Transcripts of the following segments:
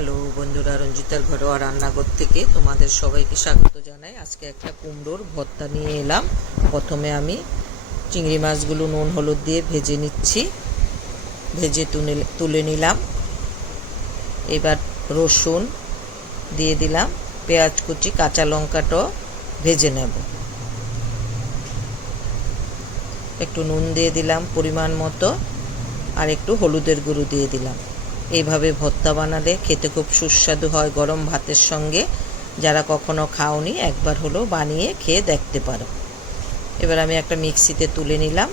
Hello বন্ধুরা, রঞ্জিতার ঘরোয়া রান্নাঘর থেকে তোমাদের সবাইকে স্বাগত জানাই। আজকে একটা কুমড়োর ভর্তা নিয়ে এলাম। প্রথমে আমি চিংড়ি মাছগুলো নুন হলুদ দিয়ে ভেজে নিচ্ছি, ভেজে তুলে নিলাম। এবার রসুন দিয়ে দিলাম, পেঁয়াজ কুচি, কাঁচা লঙ্কাটাও ভেজে নেব। একটু নুন দিয়ে দিলাম পরিমাণ মতো, আর একটু হলুদের গুঁড়ো দিয়ে দিলাম। এইভাবে ভর্তা বানালে খেতে খুব সুস্বাদু হয় গরম ভাতের সঙ্গে। যারা কখনো খাওনি একবার হলেও বানিয়ে খেয়ে দেখতে পারো। এবার আমি একটা মিক্সিতে তুলে নিলাম।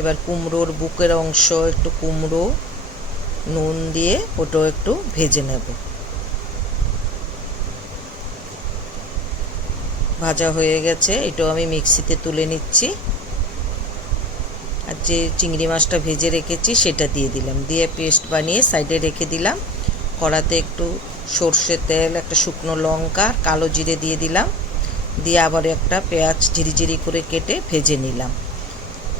এবার কুমড়োর বুকের অংশ, একটু কুমড়ো নুন দিয়ে ওটাও একটু ভেজে নেব। ভাজা হয়ে গেছে, এটাও আমি মিক্সিতে তুলে নিচ্ছি। আর যে চিংড়ি মাছটা ভেজে রেখেছি সেটা দিয়ে দিলাম, দিয়ে পেস্ট বানিয়ে সাইডে রেখে দিলাম। কড়াতে একটু সর্ষে তেল, একটা শুকনো লঙ্কা, কালো জিরে দিয়ে দিলাম, দিয়ে আবার একটা পেঁয়াজ ঝিরিঝিরি করে কেটে ভেজে নিলাম।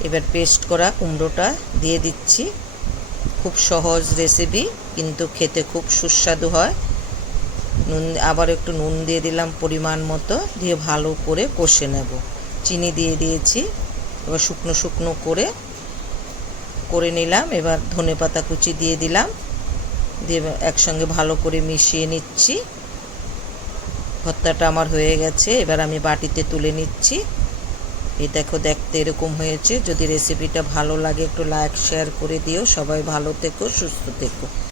এবার পেস্ট করা কুমড়োটা দিয়ে দিচ্ছি। খুব সহজ রেসিপি, কিন্তু খেতে খুব সুস্বাদু হয়। আবার একটু নুন দিয়ে দিলাম পরিমাণ মতো, দিয়ে ভালো করে কষে নেব। চিনি দিয়ে দিয়েছি। এবার শুকনো শুকনো করে নিলাম। এবার ধনেপাতা কুচি দিয়ে দিলাম, দিয়ে একসঙ্গে ভালো করে মিশিয়ে নিচ্ছি। ভর্তাটা আমার হয়ে গেছে। এবার আমি বাটিতে তুলে নিচ্ছি। এই দেখো, দেখতে এরকম হয়েছে। যদি রেসিপিটা ভালো লাগে একটু লাইক শেয়ার করে দিও। সবাই ভালো থেকো, সুস্থ থেকো।